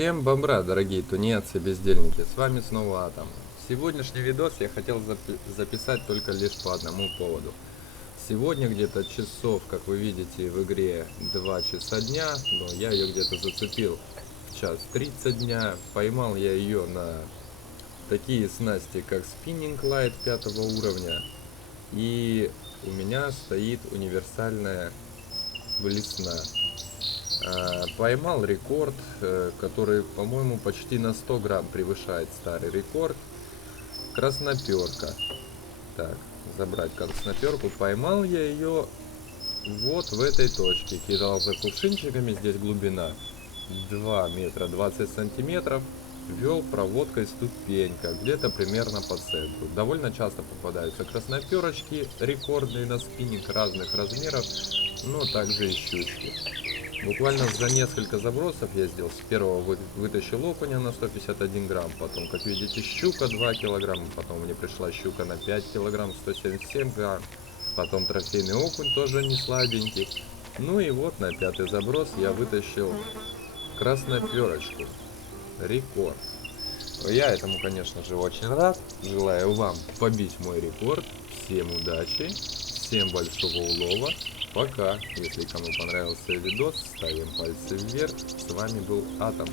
Всем бомбра, дорогие тунеядцы, бездельники, с вами снова Атом. Сегодняшний видос я хотел записать только лишь по одному поводу. Сегодня где-то часов, как вы видите в игре, 2 часа дня, но я ее где-то зацепил в час 30 дня. Поймал я ее на такие снасти, как спиннинг лайт 5 уровня. И у меня стоит универсальная блесна. Поймал рекорд, который, по-моему, почти на 100 грамм превышает старый рекорд. Красноперка. Так, забрать красноперку. Поймал я ее вот в этой точке. Кидал за кувшинчиками, здесь глубина 2 метра 20 сантиметров. Вел проводкой ступенька, где-то примерно по центру. Довольно часто попадаются красноперочки, рекордные на спиннинг разных размеров, но также и щучки. Буквально за несколько забросов я сделал. С первого вытащил окуня на 151 грамм, потом, как видите, щука 2 килограмма, потом мне пришла щука на 5 килограмм, 177 грамм, потом трофейный окунь, тоже не слабенький. Ну и вот на пятый заброс я вытащил красноперочку. Рекорд. Я этому, конечно же, очень рад. Желаю вам побить мой рекорд. Всем удачи, всем большого улова. Пока. Если кому понравился видос, ставим пальцы вверх. С вами был Атом.